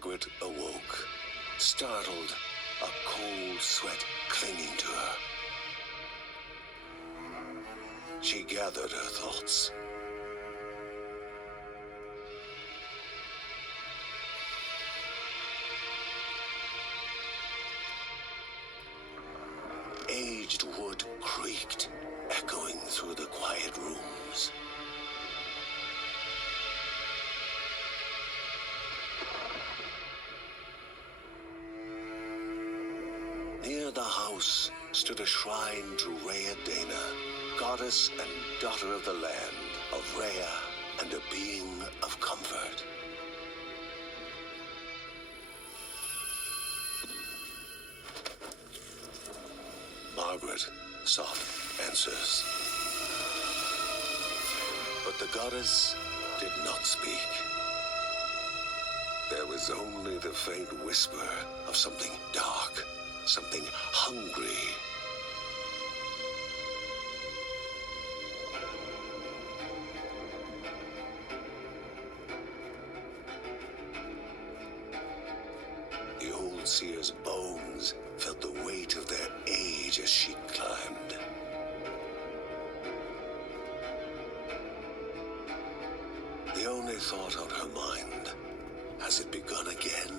Margaret awoke, startled, a cold sweat clinging to her. She gathered her thoughts. Aged wood creaked, echoing through the quiet rooms. Near the house stood a shrine to Rhea Dana, goddess and daughter of the land, of Rhea and a being of comfort. Margaret sought answers. But the goddess did not speak. There was only the faint whisper of something dark, something hungry. The old seer's bones felt the weight of their age as she climbed. The only thought on her mind, has it begun again?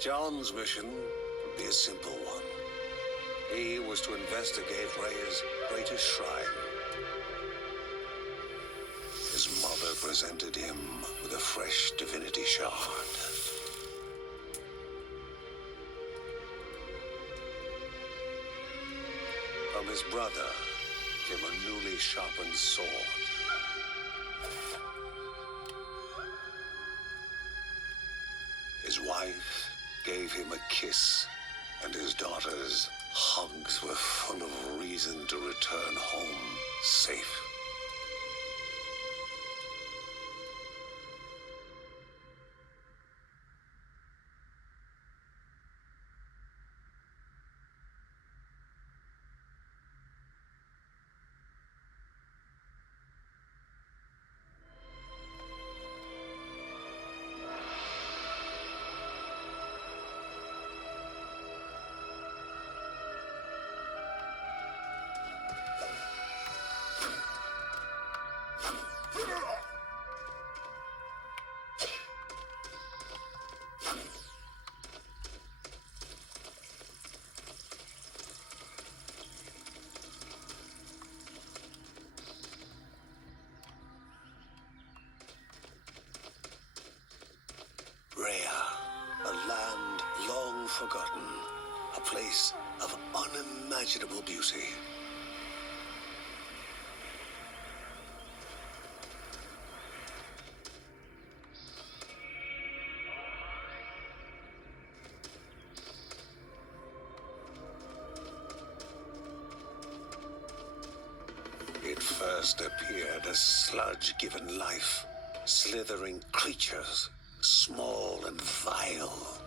John's mission would be a simple one. He was to investigate Rhea's greatest shrine. His mother presented him with a fresh divinity shard. From his brother came a newly sharpened sword. His wife gave him a kiss, and his daughter's hugs were full of reason to return home safe. Rhea, a land long forgotten, a place of unimaginable beauty. It first appeared as sludge given life, slithering creatures, small and vile.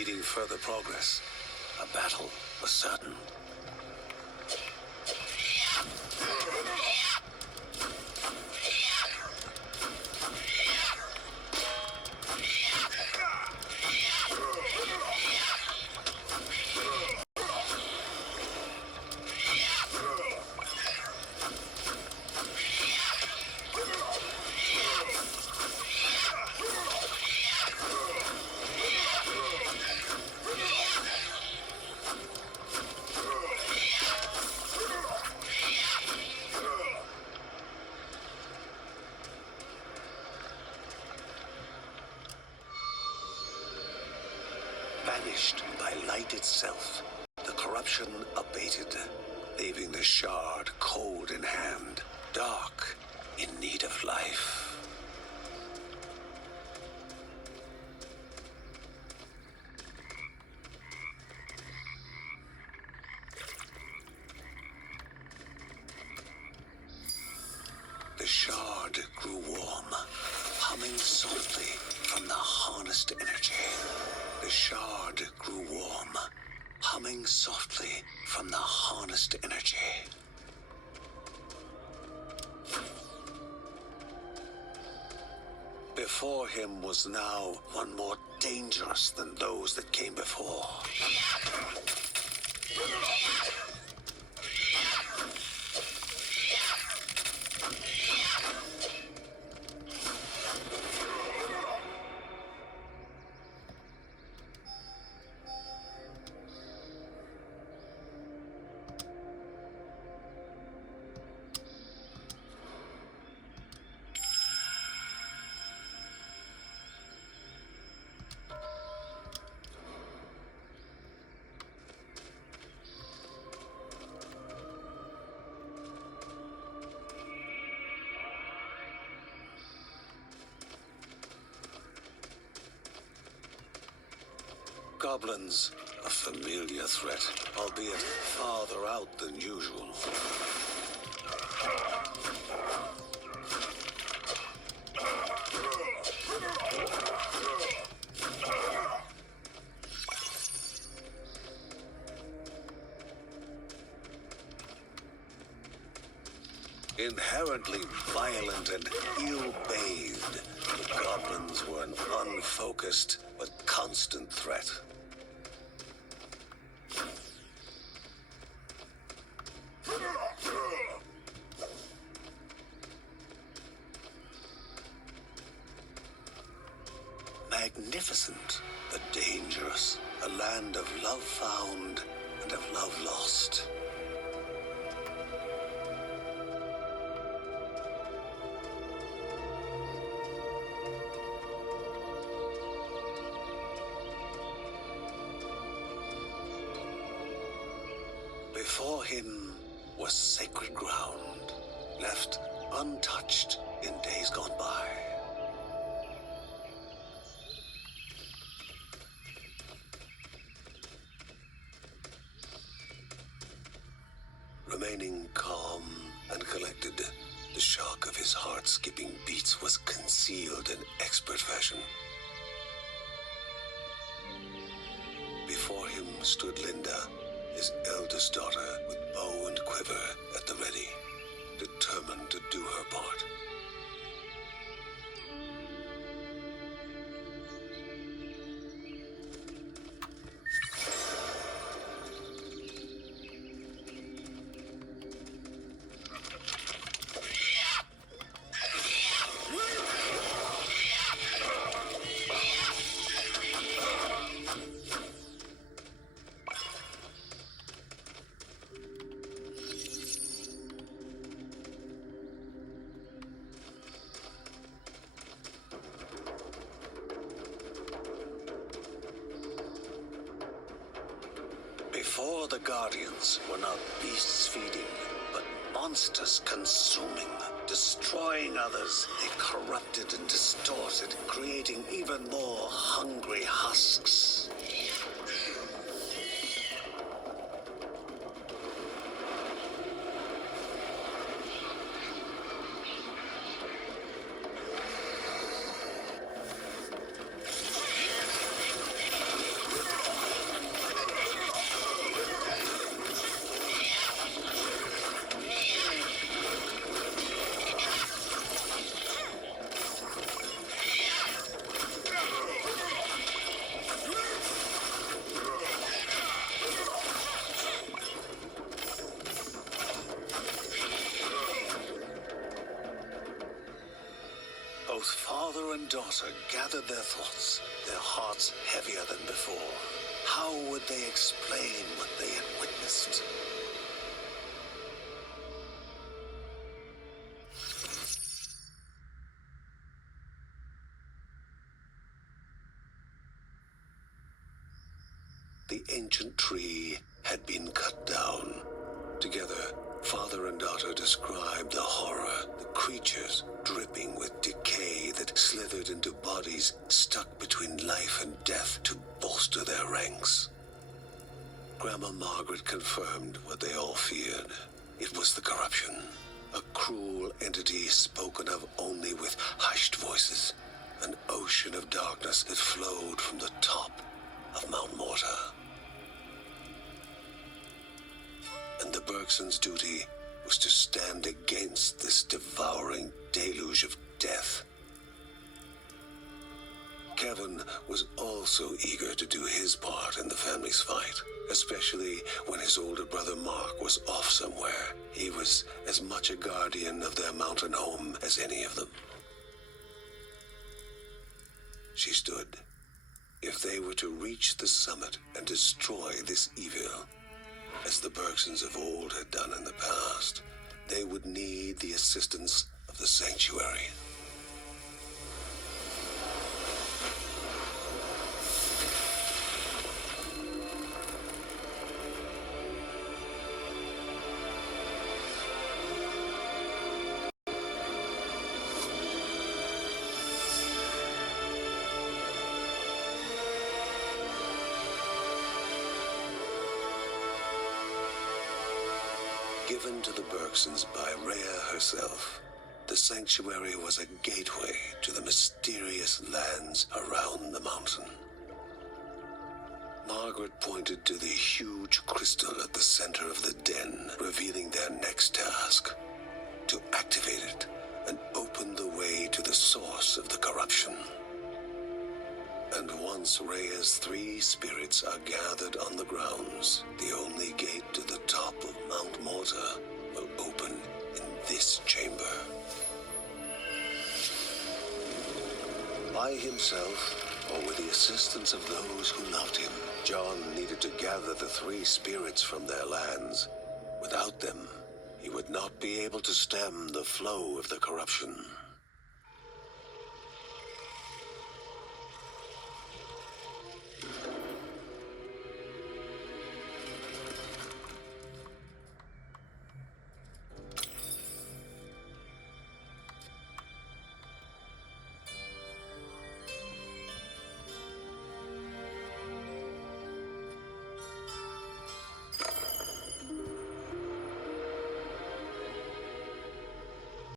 impeding further progress. A battle was certain. Vanished by light itself, the corruption abated, leaving the shard cold in hand, dark, in need of life. The shard grew warm, humming softly from the harnessed energy. The shard grew warm, humming softly from the harnessed energy. Before him was now one more dangerous than those that came before. Goblins, a familiar threat, albeit farther out than usual. Inherently violent and ill-bathed, the goblins were an unfocused but constant threat. Magnificent, but dangerous, a land of love found and of love lost. Before him was sacred ground, left untouched in days gone by. Remaining calm and collected, the shock of his heart-skipping beats was concealed in expert fashion. Before him stood Linda, his eldest daughter, with bow and quiver at the ready, determined to do her part. Before the Guardians were not beasts feeding, but monsters consuming, destroying others. They corrupted and distorted, creating even more hungry husks. father and daughter gathered their thoughts, their hearts heavier than before. How would they explain what they had witnessed? The ancient tree had been cut down. Together, father and daughter described the horror, the creatures dripping with decay that slithered into bodies stuck between life and death to bolster their ranks. Grandma Margaret confirmed what they all feared. It was the corruption, a cruel entity spoken of only with hushed voices, an ocean of darkness that flowed from the top of Mount Morta. And the Bergsons' duty was to stand against this devouring deluge of death. Kevin was also eager to do his part in the family's fight, especially when his older brother Mark was off somewhere. He was as much a guardian of their mountain home as any of them. She stood. If they were to reach the summit and destroy this evil, as the Bergsons of old had done in the past, they would need the assistance of the sanctuary. Given to the Bergsons by Rhea herself, the sanctuary was a gateway to the mysterious lands around the mountain. Margaret pointed to the huge crystal at the center of the den, revealing their next task: to activate it and open the way to the source of the corruption. And once Rhea's 3 spirits are gathered on the grounds, the only gate to the top of Mount Morta will open in this chamber. By himself, or with the assistance of those who loved him, John needed to gather the 3 spirits from their lands. Without them, he would not be able to stem the flow of the corruption.